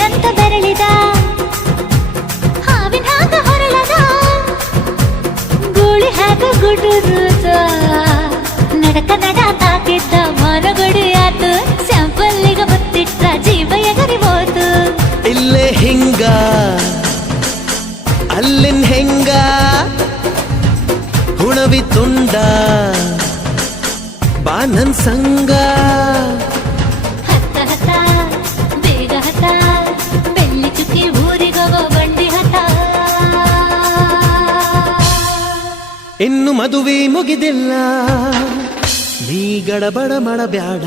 ಏನಂತ ಬೆರಳಿದ ಹಾವಿನ ಹಾಗ ಹೊರಳದ ಗೂಳಿ ಹಾಗ ಗುಡುರುದ ನಡಕ ನಡ ತಾಕಿದ್ದ ಮನಗಡಿ ಆತು ಸ್ಯಾಂಪಲ್ಲಿಗ ಮುತ್ತಿಟ್ಟ ಜೀವ ಎಗರಿಬೋದು ಇಲ್ಲೇ ಹಿಂಗ ಅಲ್ಲಿನ್ ಹೆಂಗ ಹುಣವಿ ತುಂಡ ಬಾ ನನ್ ಸಂಗ ಹತ್ತ ಹತ್ತ ಬೇಗ ಹತ್ತ ಬೆಳ್ಳಿ ಚುಕ್ಕಿ ಊರಿಗೋಗೋ ಬಂಡಿ ಹತ್ತ ಇನ್ನು ಮದುವೆ ಮುಗಿದಿಲ್ಲ ನೀ ಗಡಬಡ ಮಾಡಬ್ಯಾಡ